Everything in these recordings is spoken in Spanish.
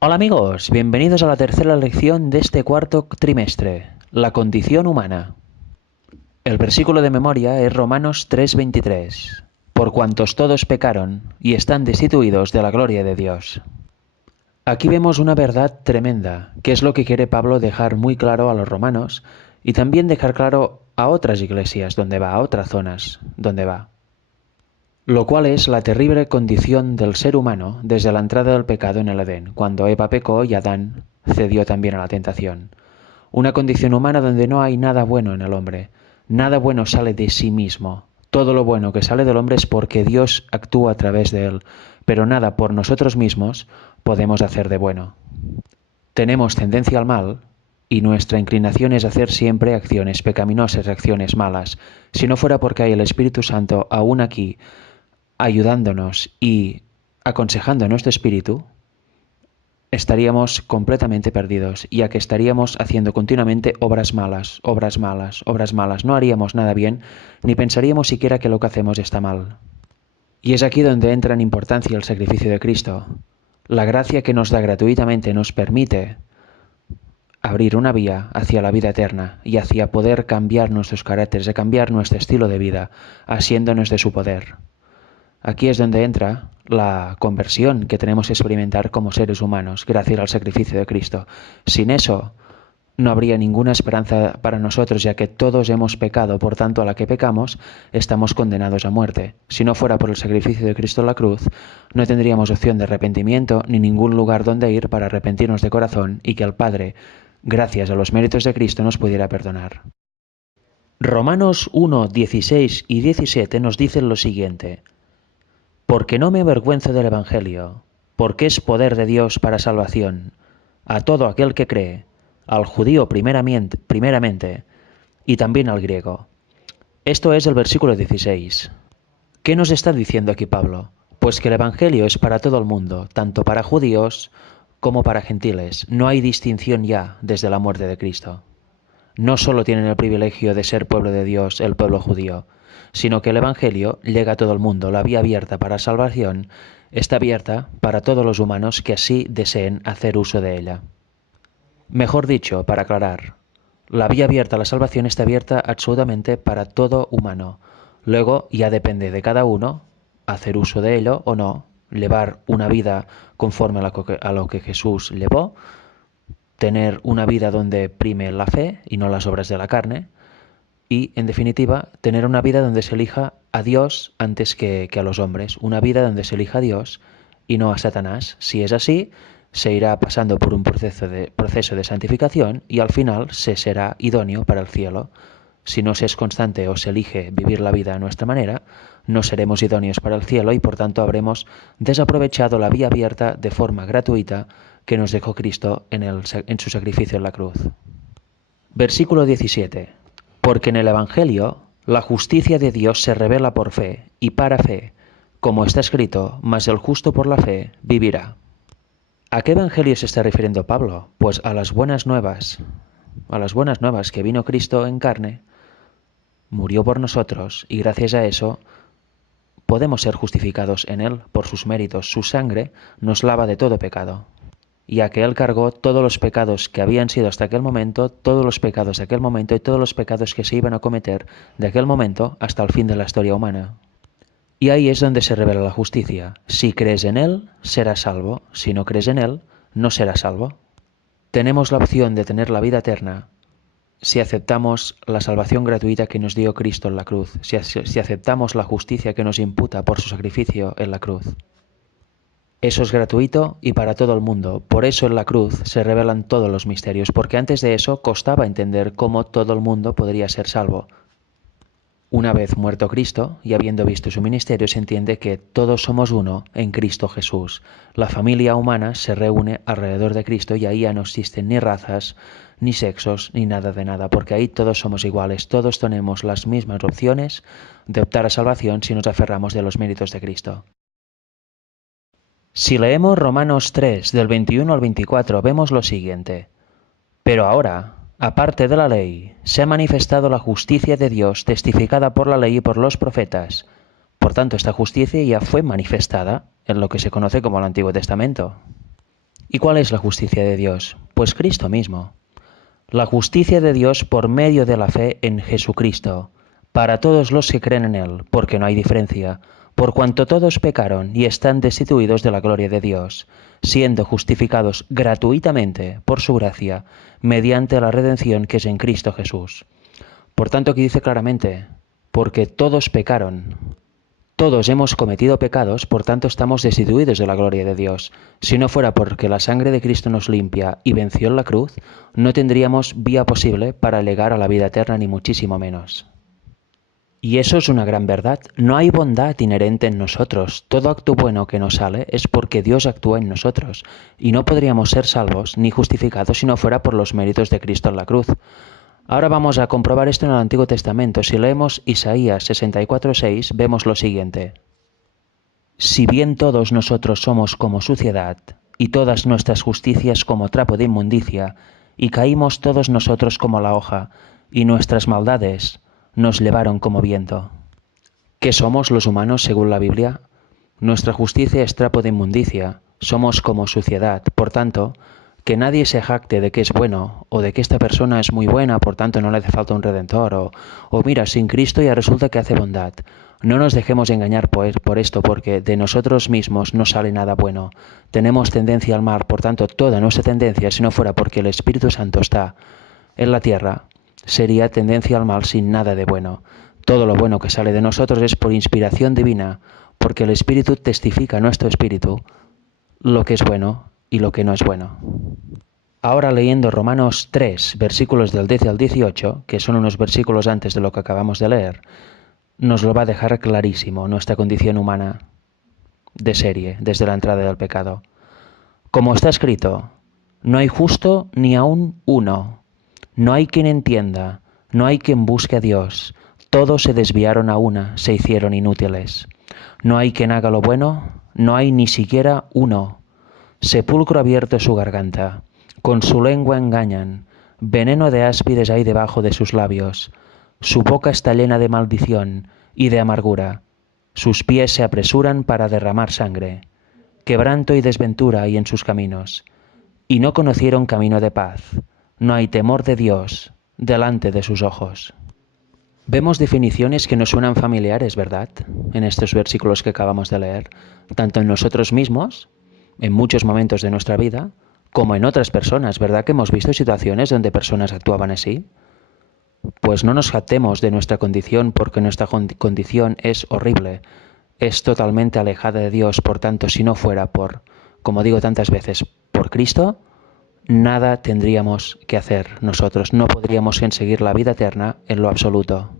Hola amigos, bienvenidos a la tercera lección de este cuarto trimestre, la condición humana. El versículo de memoria es Romanos 3:23. Por cuantos todos pecaron y están destituidos de la gloria de Dios. Aquí vemos una verdad tremenda, que es lo que quiere Pablo dejar muy claro a los romanos y también dejar claro a otras iglesias donde va, a otras zonas donde va. Lo cual es la terrible condición del ser humano desde la entrada del pecado en el Edén, cuando Eva pecó y Adán cedió también a la tentación. Una condición humana donde no hay nada bueno en el hombre. Nada bueno sale de sí mismo. Todo lo bueno que sale del hombre es porque Dios actúa a través de él, pero nada por nosotros mismos podemos hacer de bueno. Tenemos tendencia al mal y nuestra inclinación es hacer siempre acciones pecaminosas, acciones malas. Si no fuera porque hay el Espíritu Santo aún aquí ayudándonos y aconsejando a nuestro espíritu, estaríamos completamente perdidos, ya que estaríamos haciendo continuamente obras malas, obras malas, obras malas. No haríamos nada bien, ni pensaríamos siquiera que lo que hacemos está mal. Y es aquí donde entra en importancia el sacrificio de Cristo. La gracia que nos da gratuitamente nos permite abrir una vía hacia la vida eterna y hacia poder cambiar nuestros caracteres, de cambiar nuestro estilo de vida, asiéndonos de su poder. Aquí es donde entra la conversión que tenemos que experimentar como seres humanos, gracias al sacrificio de Cristo. Sin eso, no habría ninguna esperanza para nosotros, ya que todos hemos pecado, por tanto, a la que pecamos, estamos condenados a muerte. Si no fuera por el sacrificio de Cristo en la cruz, no tendríamos opción de arrepentimiento ni ningún lugar donde ir para arrepentirnos de corazón y que el Padre, gracias a los méritos de Cristo, nos pudiera perdonar. Romanos 1, 16 y 17 nos dicen lo siguiente: porque no me avergüenzo del Evangelio, porque es poder de Dios para salvación a todo aquel que cree, al judío primeramente y también al griego. Esto es el versículo 16. ¿Qué nos está diciendo aquí Pablo? Pues que el Evangelio es para todo el mundo, tanto para judíos como para gentiles. No hay distinción ya desde la muerte de Cristo. No solo tienen el privilegio de ser pueblo de Dios el pueblo judío, sino que el Evangelio llega a todo el mundo. La vía abierta para salvación está abierta para todos los humanos que así deseen hacer uso de ella. Mejor dicho, para aclarar, la vía abierta a la salvación está abierta absolutamente para todo humano. Luego ya depende de cada uno hacer uso de ello o no, llevar una vida conforme a lo que Jesús llevó, tener una vida donde prime la fe y no las obras de la carne, y, en definitiva, tener una vida donde se elija a Dios antes que a los hombres, una vida donde se elija a Dios y no a Satanás. Si es así, se irá pasando por un proceso de santificación y al final se será idóneo para el cielo. Si no se es constante o se elige vivir la vida a nuestra manera, no seremos idóneos para el cielo y por tanto habremos desaprovechado la vía abierta de forma gratuita que nos dejó Cristo en su sacrificio en la cruz. Versículo 17. Porque en el Evangelio la justicia de Dios se revela por fe y para fe, como está escrito, mas el justo por la fe vivirá. ¿A qué Evangelio se está refiriendo Pablo? Pues a las buenas nuevas que vino Cristo en carne, murió por nosotros y gracias a eso podemos ser justificados en Él por sus méritos. Su sangre nos lava de todo pecado, ya que Él cargó todos los pecados que habían sido hasta aquel momento, todos los pecados de aquel momento y todos los pecados que se iban a cometer de aquel momento hasta el fin de la historia humana. Y ahí es donde se revela la justicia. Si crees en Él, serás salvo. Si no crees en Él, no serás salvo. Tenemos la opción de tener la vida eterna si aceptamos la salvación gratuita que nos dio Cristo en la cruz, si aceptamos la justicia que nos imputa por su sacrificio en la cruz. Eso es gratuito y para todo el mundo. Por eso en la cruz se revelan todos los misterios, porque antes de eso costaba entender cómo todo el mundo podría ser salvo. Una vez muerto Cristo y habiendo visto su ministerio, se entiende que todos somos uno en Cristo Jesús. La familia humana se reúne alrededor de Cristo y ahí ya no existen ni razas, ni sexos, ni nada de nada, porque ahí todos somos iguales, todos tenemos las mismas opciones de optar a salvación si nos aferramos de los méritos de Cristo. Si leemos Romanos 3, del 21 al 24, vemos lo siguiente. Pero ahora, aparte de la ley, se ha manifestado la justicia de Dios testificada por la ley y por los profetas. Por tanto, esta justicia ya fue manifestada en lo que se conoce como el Antiguo Testamento. ¿Y cuál es la justicia de Dios? Pues Cristo mismo. La justicia de Dios por medio de la fe en Jesucristo, para todos los que creen en Él, porque no hay diferencia, por cuanto todos pecaron y están destituidos de la gloria de Dios, siendo justificados gratuitamente por su gracia, mediante la redención que es en Cristo Jesús. Por tanto, aquí dice claramente, porque todos pecaron. Todos hemos cometido pecados, por tanto estamos destituidos de la gloria de Dios. Si no fuera porque la sangre de Cristo nos limpia y venció en la cruz, no tendríamos vía posible para llegar a la vida eterna, ni muchísimo menos. Y eso es una gran verdad. No hay bondad inherente en nosotros. Todo acto bueno que nos sale es porque Dios actúa en nosotros, y no podríamos ser salvos ni justificados si no fuera por los méritos de Cristo en la cruz. Ahora vamos a comprobar esto en el Antiguo Testamento. Si leemos Isaías 64:6, vemos lo siguiente. Si bien todos nosotros somos como suciedad, y todas nuestras justicias como trapo de inmundicia, y caímos todos nosotros como la hoja, y nuestras maldades nos llevaron como viento. ¿Qué somos los humanos según la Biblia? Nuestra justicia es trapo de inmundicia, somos como suciedad, por tanto, que nadie se jacte de que es bueno, o de que esta persona es muy buena, por tanto no le hace falta un redentor, o mira, sin Cristo ya resulta que hace bondad. No nos dejemos engañar por esto, porque de nosotros mismos no sale nada bueno. Tenemos tendencia al mal, por tanto toda nuestra tendencia, si no fuera porque el Espíritu Santo está en la tierra, sería tendencia al mal sin nada de bueno. Todo lo bueno que sale de nosotros es por inspiración divina, porque el Espíritu testifica a nuestro espíritu lo que es bueno y lo que no es bueno. Ahora leyendo Romanos 3, versículos del 10 al 18, que son unos versículos antes de lo que acabamos de leer, nos lo va a dejar clarísimo nuestra condición humana de serie, desde la entrada del pecado. Como está escrito, no hay justo ni aun uno, no hay quien entienda, no hay quien busque a Dios, todos se desviaron a una, se hicieron inútiles. No hay quien haga lo bueno, no hay ni siquiera uno. Sepulcro abierto es su garganta, con su lengua engañan, veneno de áspides hay debajo de sus labios, su boca está llena de maldición y de amargura, sus pies se apresuran para derramar sangre, quebranto y desventura hay en sus caminos, y no conocieron camino de paz, no hay temor de Dios delante de sus ojos. Vemos definiciones que nos suenan familiares, ¿verdad? En estos versículos que acabamos de leer, tanto en nosotros mismos, en muchos momentos de nuestra vida, como en otras personas, ¿verdad? Que hemos visto situaciones donde personas actuaban así. Pues no nos jactemos de nuestra condición, porque nuestra condición es horrible, es totalmente alejada de Dios. Por tanto, si no fuera por, como digo tantas veces, por Cristo, nada tendríamos que hacer nosotros, no podríamos conseguir la vida eterna en lo absoluto.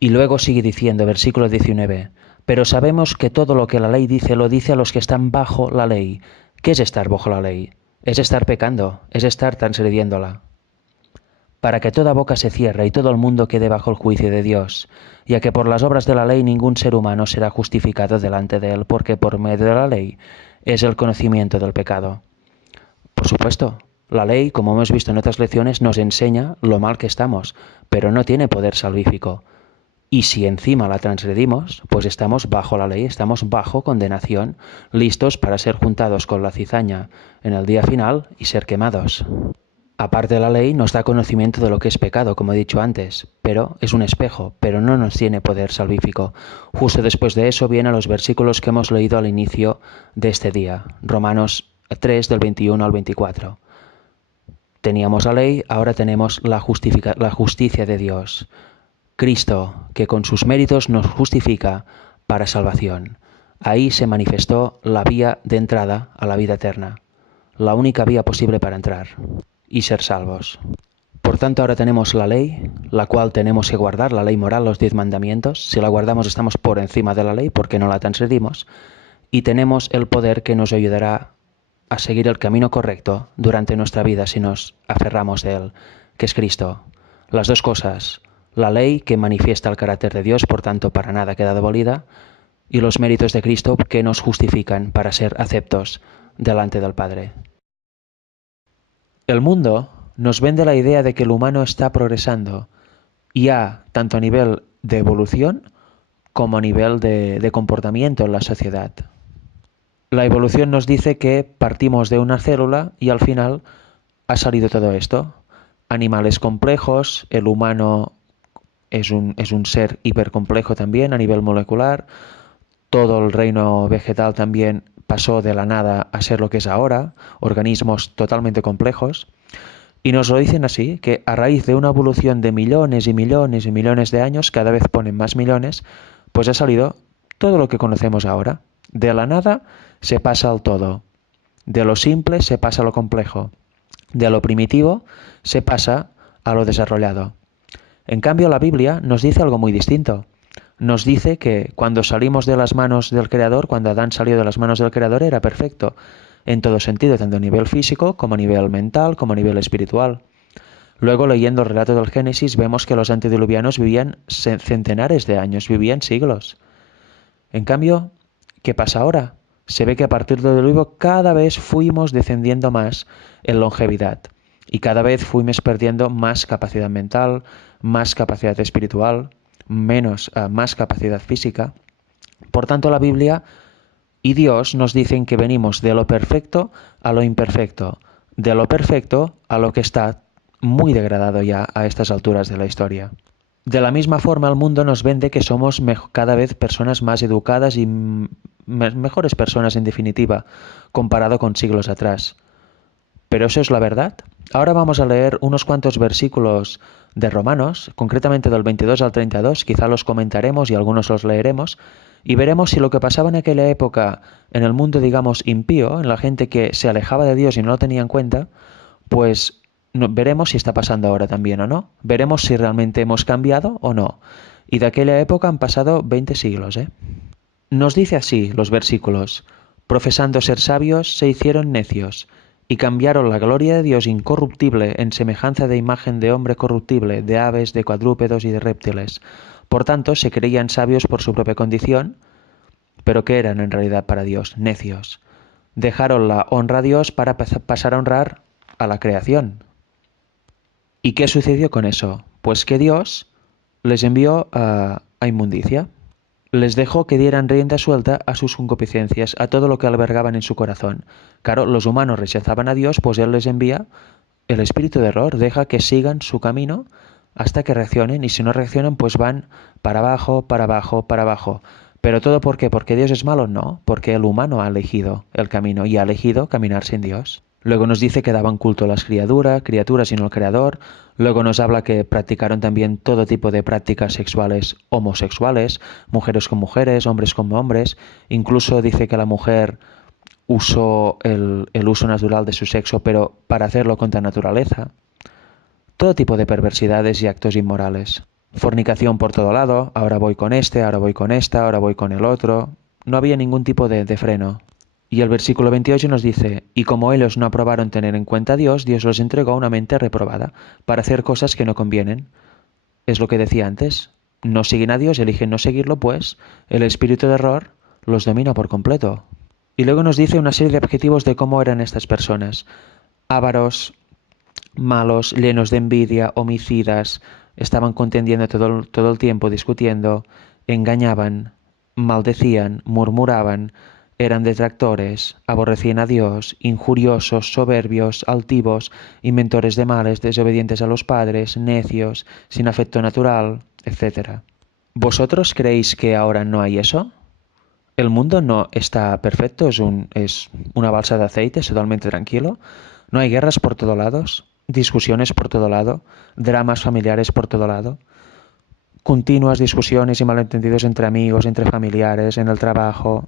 Y luego sigue diciendo, versículo 19, pero sabemos que todo lo que la ley dice lo dice a los que están bajo la ley. ¿Qué es estar bajo la ley? Es estar pecando, es estar transgrediéndola. Para que toda boca se cierre y todo el mundo quede bajo el juicio de Dios, ya que por las obras de la ley ningún ser humano será justificado delante de él, porque por medio de la ley es el conocimiento del pecado. Por supuesto, la ley, como hemos visto en otras lecciones, nos enseña lo mal que estamos, pero no tiene poder salvífico. Y si encima la transgredimos, pues estamos bajo la ley, estamos bajo condenación, listos para ser juntados con la cizaña en el día final y ser quemados. Aparte de la ley nos da conocimiento de lo que es pecado, como he dicho antes, pero es un espejo, pero no nos tiene poder salvífico. Justo después de eso vienen los versículos que hemos leído al inicio de este día, Romanos 3 del 21 al 24. Teníamos la ley, ahora tenemos la justicia de Dios. Cristo, que con sus méritos nos justifica para salvación. Ahí se manifestó la vía de entrada a la vida eterna, la única vía posible para entrar y ser salvos. Por tanto, ahora tenemos la ley, la cual tenemos que guardar, la ley moral, los 10 mandamientos. Si la guardamos estamos por encima de la ley porque no la transgredimos. Y tenemos el poder que nos ayudará a seguir el camino correcto durante nuestra vida si nos aferramos de él, que es Cristo. Las dos cosas. La ley que manifiesta el carácter de Dios, por tanto para nada queda abolida, y los méritos de Cristo que nos justifican para ser aceptos delante del Padre. El mundo nos vende la idea de que el humano está progresando, ya tanto a nivel de evolución como a nivel de comportamiento en la sociedad. La evolución nos dice que partimos de una célula y al final ha salido todo esto. Animales complejos, el humano es un ser hipercomplejo también a nivel molecular, todo el reino vegetal también pasó de la nada a ser lo que es ahora, organismos totalmente complejos, y nos lo dicen así, que a raíz de una evolución de millones y millones y millones de años, cada vez ponen más millones, pues ha salido todo lo que conocemos ahora. De la nada se pasa al todo, de lo simple se pasa a lo complejo, de lo primitivo se pasa a lo desarrollado. En cambio, la Biblia nos dice algo muy distinto. Nos dice que cuando salimos de las manos del Creador, cuando Adán salió de las manos del Creador, era perfecto, en todo sentido, tanto a nivel físico como a nivel mental, como a nivel espiritual. Luego, leyendo el relato del Génesis, vemos que los antediluvianos vivían centenares de años, vivían siglos. En cambio, ¿qué pasa ahora? Se ve que a partir del diluvio cada vez fuimos descendiendo más en longevidad y cada vez fuimos perdiendo más capacidad mental, más capacidad espiritual, más capacidad física. Por tanto, la Biblia y Dios nos dicen que venimos de lo perfecto a lo imperfecto, de lo perfecto a lo que está muy degradado ya a estas alturas de la historia. De la misma forma, el mundo nos vende que somos cada vez personas más educadas y mejores personas en definitiva, comparado con siglos atrás. ¿Pero eso es la verdad? Ahora vamos a leer unos cuantos versículos de Romanos, concretamente del 22 al 32, quizá los comentaremos y algunos los leeremos, y veremos si lo que pasaba en aquella época en el mundo, digamos, impío, en la gente que se alejaba de Dios y no lo tenía en cuenta, pues veremos si está pasando ahora también o no. Veremos si realmente hemos cambiado o no. Y de aquella época han pasado 20 siglos, ¿eh? Nos dice así los versículos: profesando ser sabios, se hicieron necios, y cambiaron la gloria de Dios incorruptible en semejanza de imagen de hombre corruptible, de aves, de cuadrúpedos y de reptiles. Por tanto, se creían sabios por su propia condición, pero ¿qué eran en realidad para Dios? Necios. Dejaron la honra a Dios para pasar a honrar a la creación. ¿Y qué sucedió con eso? Pues que Dios les envió a inmundicia. Les dejó que dieran rienda suelta a sus concupiscencias, a todo lo que albergaban en su corazón. Claro, los humanos rechazaban a Dios, pues Él les envía el espíritu de error, deja que sigan su camino hasta que reaccionen, y si no reaccionan, pues van para abajo, para abajo, para abajo. ¿Pero todo por qué? ¿Porque Dios es malo? No, porque el humano ha elegido el camino y ha elegido caminar sin Dios. Luego nos dice que daban culto a las criaturas y no al Creador. Luego nos habla que practicaron también todo tipo de prácticas sexuales homosexuales, mujeres con mujeres, hombres con hombres. Incluso dice que la mujer usó el uso natural de su sexo, pero para hacerlo contra naturaleza. Todo tipo de perversidades y actos inmorales. Fornicación por todo lado, ahora voy con este, ahora voy con esta, ahora voy con el otro. No había ningún tipo de freno. Y el versículo 28 nos dice: y como ellos no aprobaron tener en cuenta a Dios, Dios los entregó una mente reprobada para hacer cosas que no convienen. Es lo que decía antes. No siguen a Dios, eligen no seguirlo, pues el espíritu de error los domina por completo. Y luego nos dice una serie de objetivos de cómo eran estas personas: ávaros, malos, llenos de envidia, homicidas, estaban contendiendo todo el tiempo, discutiendo, engañaban, maldecían, murmuraban, eran detractores, aborrecían a Dios, injuriosos, soberbios, altivos, inventores de males, desobedientes a los padres, necios, sin afecto natural, etc. ¿Vosotros creéis que ahora no hay eso? El mundo no está perfecto, es una balsa de aceite, es totalmente tranquilo. No hay guerras por todos lados, discusiones por todo lado, dramas familiares por todo lado, continuas discusiones y malentendidos entre amigos, entre familiares, en el trabajo.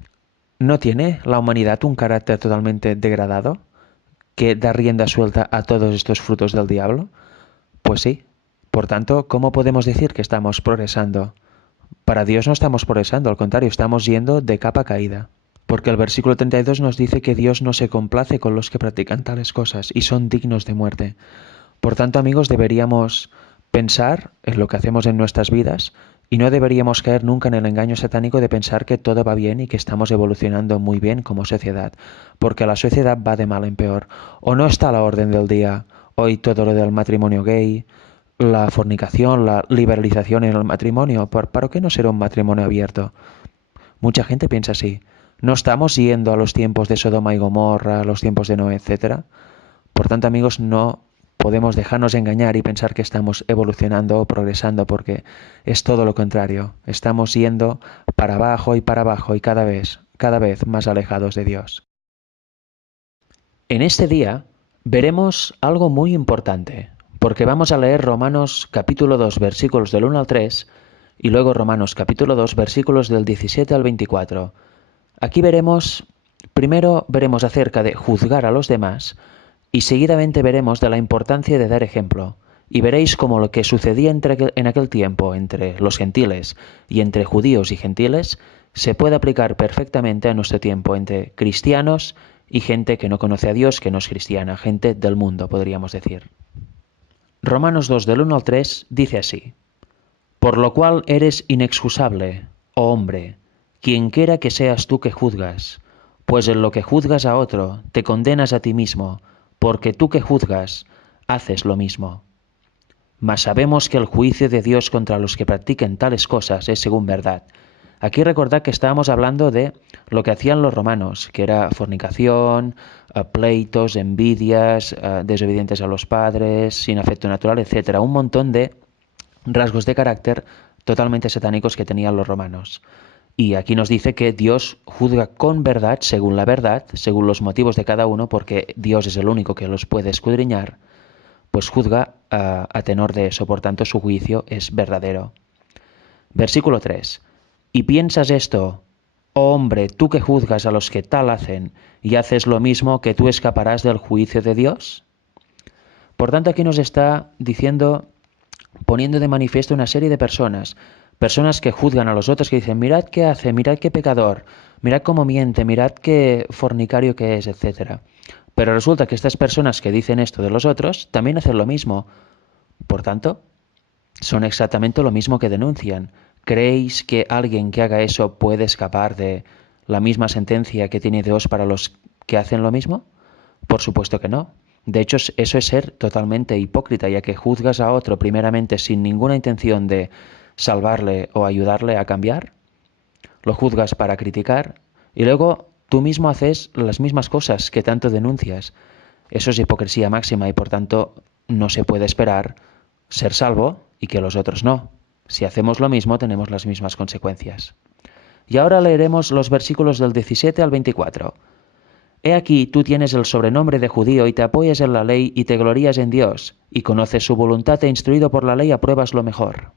¿No tiene la humanidad un carácter totalmente degradado que da rienda suelta a todos estos frutos del diablo? Pues sí. Por tanto, ¿cómo podemos decir que estamos progresando? Para Dios no estamos progresando, al contrario, estamos yendo de capa caída. Porque el versículo 32 nos dice que Dios no se complace con los que practican tales cosas y son dignos de muerte. Por tanto, amigos, deberíamos pensar en lo que hacemos en nuestras vidas y no deberíamos caer nunca en el engaño satánico de pensar que todo va bien y que estamos evolucionando muy bien como sociedad, porque la sociedad va de mal en peor. O no está a la orden del día hoy todo lo del matrimonio gay, la fornicación, la liberalización en el matrimonio. ¿Para qué no será un matrimonio abierto? Mucha gente piensa así. No estamos yendo a los tiempos de Sodoma y Gomorra, a los tiempos de Noé, etc. Por tanto, amigos, no podemos dejarnos engañar y pensar que estamos evolucionando o progresando, porque es todo lo contrario. Estamos yendo para abajo y cada vez más alejados de Dios. En este día veremos algo muy importante, porque vamos a leer Romanos capítulo 2 versículos del 1 al 3 y luego Romanos capítulo 2 versículos del 17 al 24. Aquí primero veremos acerca de juzgar a los demás y seguidamente veremos de la importancia de dar ejemplo. Y veréis cómo lo que sucedía en aquel tiempo entre los gentiles y entre judíos y gentiles se puede aplicar perfectamente a nuestro tiempo entre cristianos y gente que no conoce a Dios, que no es cristiana, gente del mundo, podríamos decir. Romanos 2 del 1 al 3 dice así: Por lo cual eres inexcusable, oh hombre, quienquiera que seas tú que juzgas, pues en lo que juzgas a otro, te condenas a ti mismo, porque tú que juzgas, haces lo mismo. Mas sabemos que el juicio de Dios contra los que practiquen tales cosas es según verdad. Aquí recordad que estábamos hablando de lo que hacían los romanos, que era fornicación, pleitos, envidias, desobedientes a los padres, sin afecto natural, etcétera. Un montón de rasgos de carácter totalmente satánicos que tenían los romanos. Y aquí nos dice que Dios juzga con verdad, según los motivos de cada uno, porque Dios es el único que los puede escudriñar, pues juzga a tenor de eso, por tanto su juicio es verdadero. Versículo 3. ¿Y piensas esto, oh hombre, tú que juzgas a los que tal hacen, y haces lo mismo, que tú escaparás del juicio de Dios? Por tanto, aquí nos está diciendo, poniendo de manifiesto una serie de personas que juzgan a los otros, que dicen, mirad qué hace, mirad qué pecador, mirad cómo miente, mirad qué fornicario que es, etc. Pero resulta que estas personas que dicen esto de los otros también hacen lo mismo. Por tanto, son exactamente lo mismo que denuncian. ¿Creéis que alguien que haga eso puede escapar de la misma sentencia que tiene Dios para los que hacen lo mismo? Por supuesto que no. De hecho, eso es ser totalmente hipócrita, ya que juzgas a otro primeramente sin ninguna intención de salvarle o ayudarle a cambiar. Lo juzgas para criticar y luego tú mismo haces las mismas cosas que tanto denuncias. Eso es hipocresía máxima y por tanto no se puede esperar ser salvo y que los otros no. Si hacemos lo mismo tenemos las mismas consecuencias. Y ahora leeremos los versículos del 17 al 24. He aquí, tú tienes el sobrenombre de judío y te apoyas en la ley y te glorías en Dios, y conoces su voluntad e instruido por la ley apruebas lo mejor.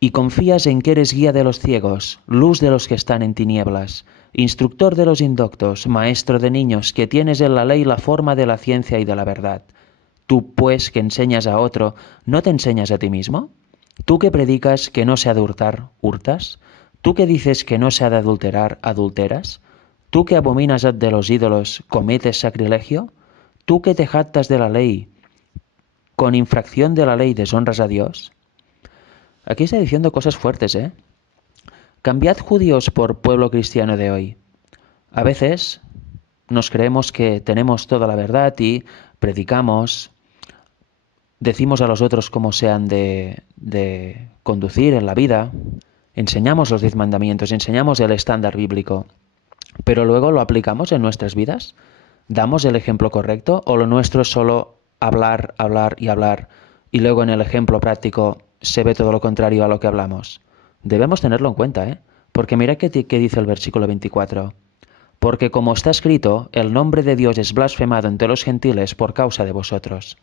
Y confías en que eres guía de los ciegos, luz de los que están en tinieblas, instructor de los indoctos, maestro de niños, que tienes en la ley la forma de la ciencia y de la verdad. Tú, pues, que enseñas a otro, ¿no te enseñas a ti mismo? Tú que predicas que no se ha de hurtar, ¿hurtas? Tú que dices que no se ha de adulterar, ¿adulteras? Tú que abominas de los ídolos, ¿cometes sacrilegio? Tú que te jactas de la ley, con infracción de la ley deshonras a Dios. Aquí está diciendo cosas fuertes, ¿eh? Cambiad judíos por pueblo cristiano de hoy. A veces nos creemos que tenemos toda la verdad y predicamos, decimos a los otros cómo se han de conducir en la vida, enseñamos los 10 mandamientos, enseñamos el estándar bíblico, pero luego lo aplicamos en nuestras vidas. ¿Damos el ejemplo correcto o lo nuestro es solo hablar, hablar y hablar y luego en el ejemplo práctico se ve todo lo contrario a lo que hablamos? Debemos tenerlo en cuenta, ¿eh? Porque mira qué dice el versículo 24. Porque como está escrito, el nombre de Dios es blasfemado entre los gentiles por causa de vosotros.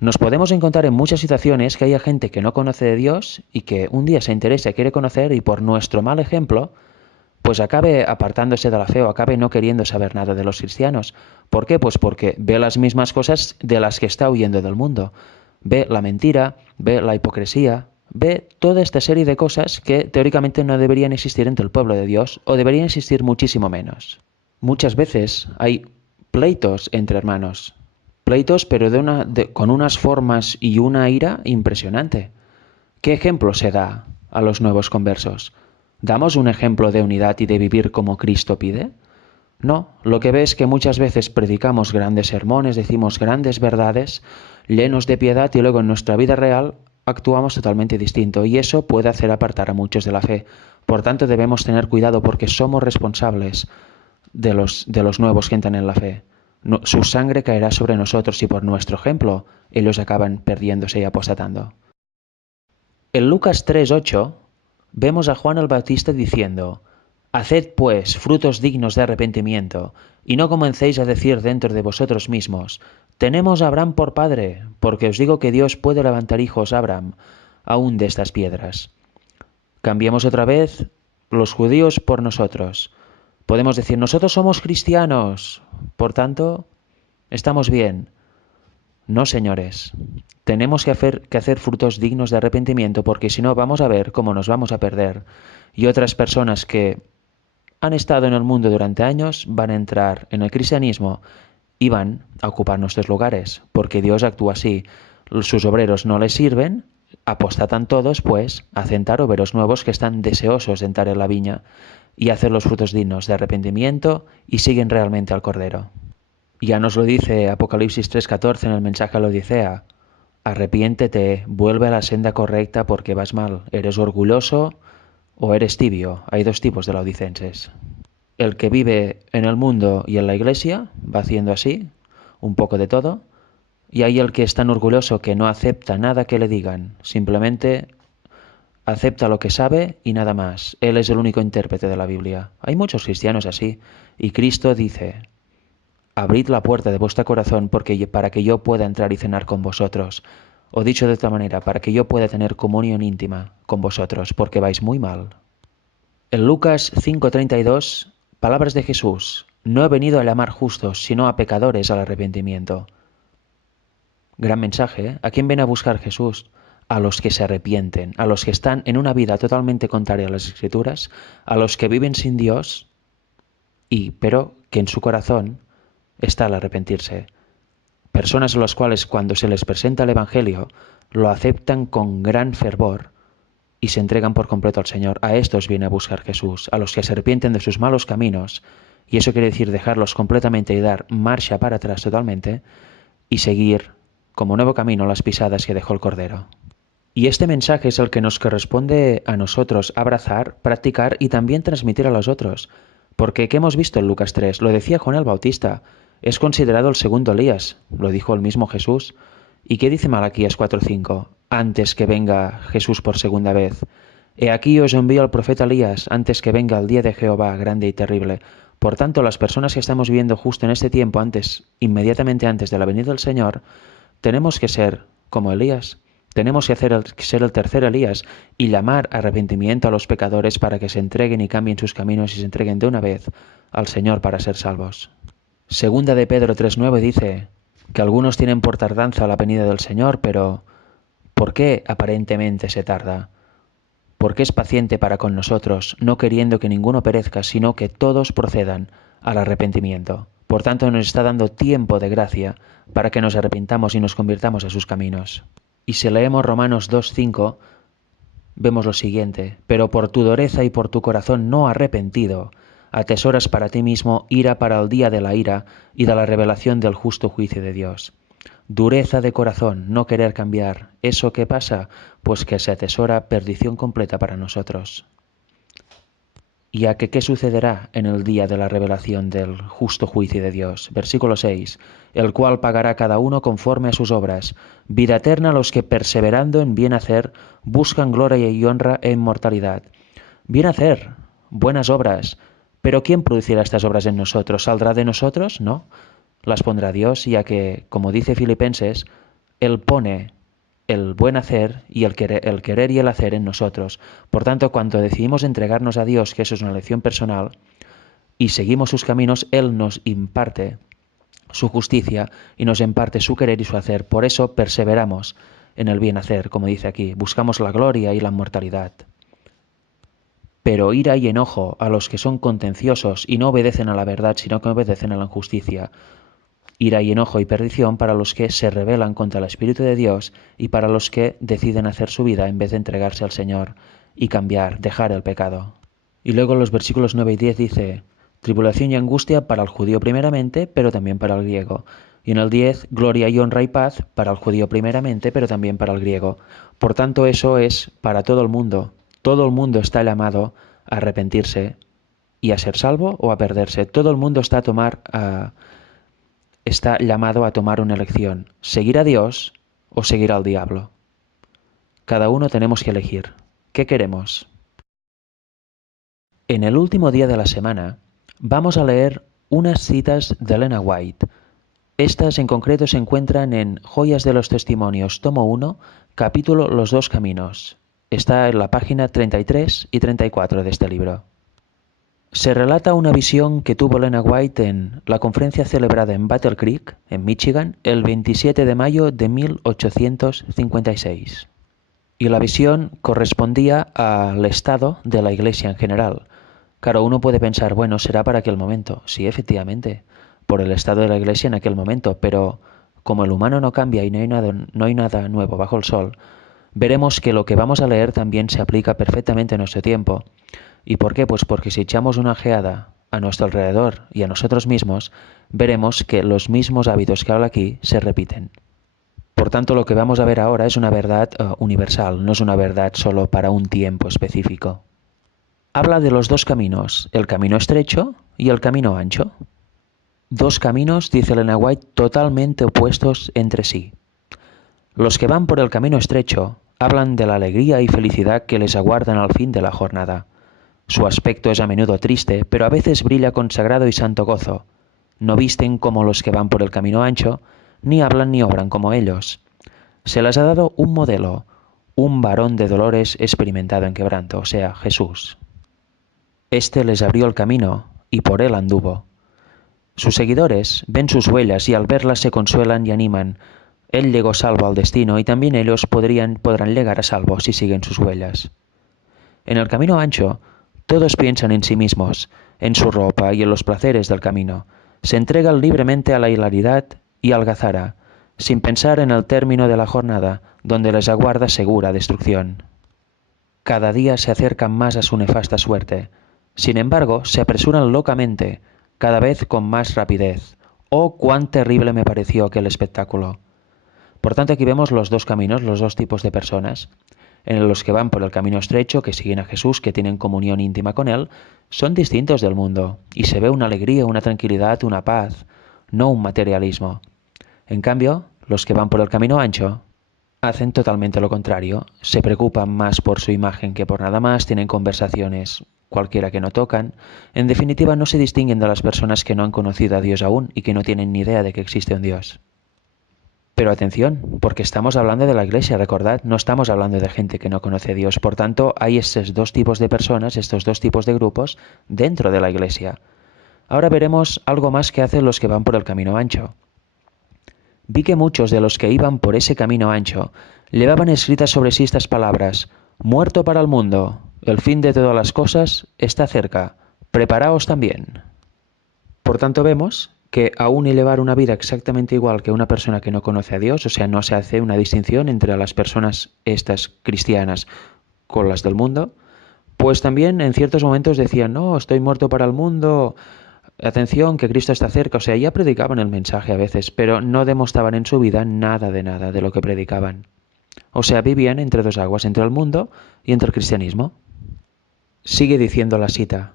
Nos podemos encontrar en muchas situaciones que haya gente que no conoce de Dios y que un día se interesa y quiere conocer y por nuestro mal ejemplo pues acabe apartándose de la fe o acabe no queriendo saber nada de los cristianos. ¿Por qué? Pues porque ve las mismas cosas de las que está huyendo del mundo. Ve la mentira, ve la hipocresía, ve toda esta serie de cosas que teóricamente no deberían existir entre el pueblo de Dios o deberían existir muchísimo menos. Muchas veces hay pleitos entre hermanos. Pleitos pero con unas formas y una ira impresionante. ¿Qué ejemplo se da a los nuevos conversos? ¿Damos un ejemplo de unidad y de vivir como Cristo pide? No, lo que ve es que muchas veces predicamos grandes sermones, decimos grandes verdades, llenos de piedad y luego en nuestra vida real actuamos totalmente distinto y eso puede hacer apartar a muchos de la fe. Por tanto, debemos tener cuidado porque somos responsables de los nuevos que entran en la fe. Su sangre caerá sobre nosotros y por nuestro ejemplo ellos acaban perdiéndose y apostatando. En Lucas 3:8 vemos a Juan el Bautista diciendo: Haced pues frutos dignos de arrepentimiento, y no comencéis a decir dentro de vosotros mismos: Tenemos a Abraham por padre, porque os digo que Dios puede levantar hijos a Abraham aún de estas piedras. Cambiemos otra vez los judíos por nosotros. Podemos decir: nosotros somos cristianos, por tanto, estamos bien. No, señores. Tenemos que hacer frutos dignos de arrepentimiento, porque si no vamos a ver cómo nos vamos a perder. Y otras personas que han estado en el mundo durante años van a entrar en el cristianismo y van a ocupar nuestros lugares, porque Dios actúa así. Sus obreros no les sirven, apostatan todos, pues hacen obreros nuevos que están deseosos de entrar en la viña y hacer los frutos dignos de arrepentimiento y siguen realmente al Cordero. Ya nos lo dice Apocalipsis 3:14 en el mensaje a la Odisea: arrepiéntete, vuelve a la senda correcta porque vas mal, eres orgulloso o eres tibio. Hay dos tipos de laodicenses. El que vive en el mundo y en la iglesia va haciendo así, un poco de todo, y hay el que es tan orgulloso que no acepta nada que le digan, simplemente acepta lo que sabe y nada más. Él es el único intérprete de la Biblia. Hay muchos cristianos así, y Cristo dice: abrid la puerta de vuestro corazón para que yo pueda entrar y cenar con vosotros. O dicho de otra manera, para que yo pueda tener comunión íntima con vosotros, porque vais muy mal. En Lucas 5:32, palabras de Jesús: no he venido a llamar justos, sino a pecadores al arrepentimiento. Gran mensaje, ¿eh? ¿A quién viene a buscar Jesús? A los que se arrepienten, a los que están en una vida totalmente contraria a las Escrituras, a los que viven sin Dios, pero que en su corazón está el arrepentirse. Personas a las cuales cuando se les presenta el Evangelio lo aceptan con gran fervor y se entregan por completo al Señor. A estos viene a buscar Jesús, a los que se arrepienten de sus malos caminos, y eso quiere decir dejarlos completamente y dar marcha para atrás totalmente y seguir como nuevo camino las pisadas que dejó el Cordero. Y este mensaje es el que nos corresponde a nosotros abrazar, practicar y también transmitir a los otros. Porque, ¿qué hemos visto en Lucas 3? Lo decía Juan el Bautista. Es considerado el segundo Elías, lo dijo el mismo Jesús. ¿Y qué dice Malaquías 4:5? Antes que venga Jesús por segunda vez. He aquí os envío al profeta Elías antes que venga el día de Jehová grande y terrible. Por tanto, las personas que estamos viviendo justo en este tiempo, inmediatamente antes de la venida del Señor, tenemos que ser como Elías. Tenemos que ser el tercer Elías y llamar arrepentimiento a los pecadores para que se entreguen y cambien sus caminos y se entreguen de una vez al Señor para ser salvos. Segunda de Pedro 3:9 dice que algunos tienen por tardanza la venida del Señor, pero ¿por qué aparentemente se tarda? Porque es paciente para con nosotros, no queriendo que ninguno perezca, sino que todos procedan al arrepentimiento. Por tanto, nos está dando tiempo de gracia para que nos arrepintamos y nos convirtamos a sus caminos. Y si leemos Romanos 2:5, vemos lo siguiente: pero por tu dureza y por tu corazón no arrepentido, atesoras para ti mismo ira para el día de la ira y de la revelación del justo juicio de Dios. Dureza de corazón, no querer cambiar. ¿Eso qué pasa? Pues que se atesora perdición completa para nosotros. ¿Y a qué sucederá en el día de la revelación del justo juicio de Dios? Versículo 6. El cual pagará cada uno conforme a sus obras. Vida eterna a los que perseverando en bien hacer buscan gloria y honra e inmortalidad. Bien hacer, buenas obras. Pero ¿quién producirá estas obras en nosotros? ¿Saldrá de nosotros? No. Las pondrá Dios, ya que, como dice Filipenses, Él pone el buen hacer y el querer y el hacer en nosotros. Por tanto, cuando decidimos entregarnos a Dios, que eso es una elección personal, y seguimos sus caminos, Él nos imparte su justicia y nos imparte su querer y su hacer. Por eso perseveramos en el bien hacer, como dice aquí, buscamos la gloria y la inmortalidad. Pero ira y enojo a los que son contenciosos y no obedecen a la verdad, sino que obedecen a la injusticia. Ira y enojo y perdición para los que se rebelan contra el Espíritu de Dios y para los que deciden hacer su vida en vez de entregarse al Señor y cambiar, dejar el pecado. Y luego en los versículos 9 y 10 dice: tribulación y angustia para el judío primeramente, pero también para el griego. Y en el 10, gloria y honra y paz para el judío primeramente, pero también para el griego. Por tanto, eso es para todo el mundo. Todo el mundo está llamado a arrepentirse y a ser salvo o a perderse. Todo el mundo está llamado a tomar una elección, seguir a Dios o seguir al diablo. Cada uno tenemos que elegir. ¿Qué queremos? En el último día de la semana vamos a leer unas citas de Elena White. Estas en concreto se encuentran en Joyas de los Testimonios, tomo 1, capítulo Los dos caminos. Está en la página 33 y 34 de este libro. Se relata una visión que tuvo Elena White en la conferencia celebrada en Battle Creek, en Michigan, el 27 de mayo de 1856. Y la visión correspondía al estado de la Iglesia en general. Claro, uno puede pensar, bueno, será para aquel momento. Sí, efectivamente, por el estado de la Iglesia en aquel momento, pero como el humano no cambia y no hay nada nuevo bajo el sol, veremos que lo que vamos a leer también se aplica perfectamente a nuestro tiempo. ¿Y por qué? Pues porque si echamos una ojeada a nuestro alrededor y a nosotros mismos, veremos que los mismos hábitos que habla aquí se repiten. Por tanto, lo que vamos a ver ahora es una verdad universal, no es una verdad solo para un tiempo específico. Habla de los dos caminos, el camino estrecho y el camino ancho. Dos caminos, dice Elena White, totalmente opuestos entre sí. Los que van por el camino estrecho hablan de la alegría y felicidad que les aguardan al fin de la jornada. Su aspecto es a menudo triste, pero a veces brilla con sagrado y santo gozo. No visten como los que van por el camino ancho, ni hablan ni obran como ellos. Se les ha dado un modelo, un varón de dolores experimentado en quebranto, o sea, Jesús. Este les abrió el camino y por él anduvo. Sus seguidores ven sus huellas y al verlas se consuelan y animan. Él llegó salvo al destino y también ellos podrán llegar a salvo si siguen sus huellas. En el camino ancho, todos piensan en sí mismos, en su ropa y en los placeres del camino. Se entregan libremente a la hilaridad y algazara, sin pensar en el término de la jornada, donde les aguarda segura destrucción. Cada día se acercan más a su nefasta suerte. Sin embargo, se apresuran locamente, cada vez con más rapidez. ¡Oh, cuán terrible me pareció aquel espectáculo! Por tanto, aquí vemos los dos caminos, los dos tipos de personas. En los que van por el camino estrecho, que siguen a Jesús, que tienen comunión íntima con Él, son distintos del mundo, y se ve una alegría, una tranquilidad, una paz, no un materialismo. En cambio, los que van por el camino ancho hacen totalmente lo contrario, se preocupan más por su imagen que por nada más, tienen conversaciones cualquiera que no tocan, en definitiva no se distinguen de las personas que no han conocido a Dios aún y que no tienen ni idea de que existe un Dios. Pero atención, porque estamos hablando de la Iglesia, recordad, no estamos hablando de gente que no conoce a Dios. Por tanto, hay estos dos tipos de personas, estos dos tipos de grupos dentro de la Iglesia. Ahora veremos algo más que hacen los que van por el camino ancho. Vi que muchos de los que iban por ese camino ancho llevaban escritas sobre sí estas palabras: muerto para el mundo, el fin de todas las cosas está cerca, preparaos también. Por tanto, vemos que aún llevar una vida exactamente igual que una persona que no conoce a Dios, o sea, no se hace una distinción entre las personas estas cristianas con las del mundo, pues también en ciertos momentos decían, no, estoy muerto para el mundo, atención, que Cristo está cerca, o sea, ya predicaban el mensaje a veces, pero no demostraban en su vida nada de lo que predicaban. O sea, vivían entre dos aguas, entre el mundo y entre el cristianismo. Sigue diciendo la cita.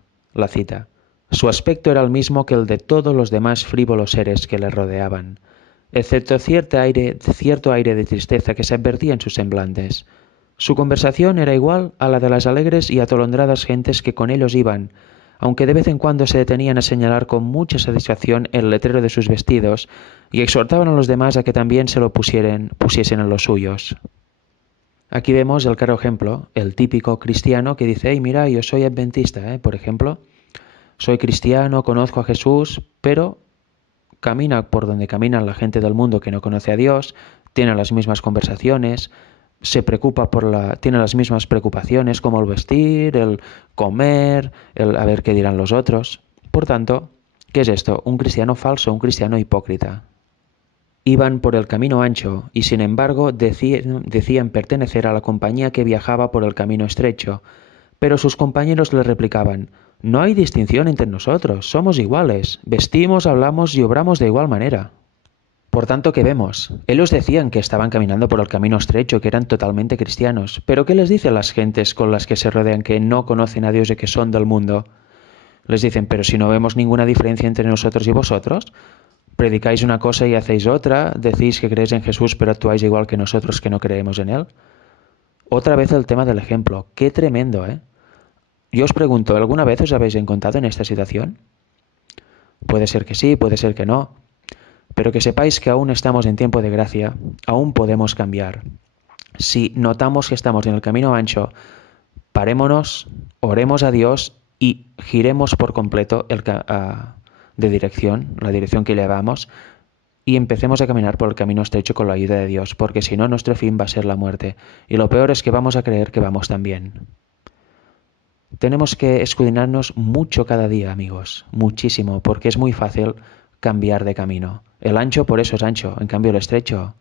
Su aspecto era el mismo que el de todos los demás frívolos seres que le rodeaban, excepto cierto aire de tristeza que se advertía en sus semblantes. Su conversación era igual a la de las alegres y atolondradas gentes que con ellos iban, aunque de vez en cuando se detenían a señalar con mucha satisfacción el letrero de sus vestidos y exhortaban a los demás a que también se lo pusiesen en los suyos. Aquí vemos el claro ejemplo, el típico cristiano que dice, hey, mira, yo soy adventista, por ejemplo. Soy cristiano, conozco a Jesús, pero camina por donde caminan la gente del mundo que no conoce a Dios, tiene las mismas conversaciones, tiene las mismas preocupaciones como el vestir, el comer, el a ver qué dirán los otros. Por tanto, ¿qué es esto? Un cristiano falso, un cristiano hipócrita. Iban por el camino ancho y sin embargo decían pertenecer a la compañía que viajaba por el camino estrecho, pero sus compañeros le replicaban, no hay distinción entre nosotros, somos iguales, vestimos, hablamos y obramos de igual manera. Por tanto, ¿qué vemos? Ellos decían que estaban caminando por el camino estrecho, que eran totalmente cristianos. Pero ¿qué les dice a las gentes con las que se rodean que no conocen a Dios y que son del mundo? Les dicen, pero si no vemos ninguna diferencia entre nosotros y vosotros, predicáis una cosa y hacéis otra, decís que creéis en Jesús pero actuáis igual que nosotros que no creemos en Él. Otra vez el tema del ejemplo. Qué tremendo, ¿eh? Yo os pregunto, ¿alguna vez os habéis encontrado en esta situación? Puede ser que sí, puede ser que no, pero que sepáis que aún estamos en tiempo de gracia, aún podemos cambiar. Si notamos que estamos en el camino ancho, parémonos, oremos a Dios y giremos por completo de dirección, la dirección que llevamos, y empecemos a caminar por el camino estrecho con la ayuda de Dios, porque si no, nuestro fin va a ser la muerte. Y lo peor es que vamos a creer que vamos tan bien. Tenemos que escudriñarnos mucho cada día, amigos, muchísimo, porque es muy fácil cambiar de camino. El ancho por eso es ancho, en cambio el estrecho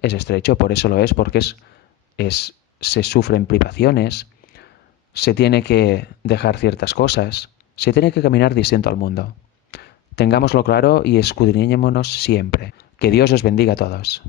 es estrecho, por eso lo es, porque se sufren privaciones, se tiene que dejar ciertas cosas, se tiene que caminar distinto al mundo. Tengámoslo claro y escudriñémonos siempre. Que Dios os bendiga a todos.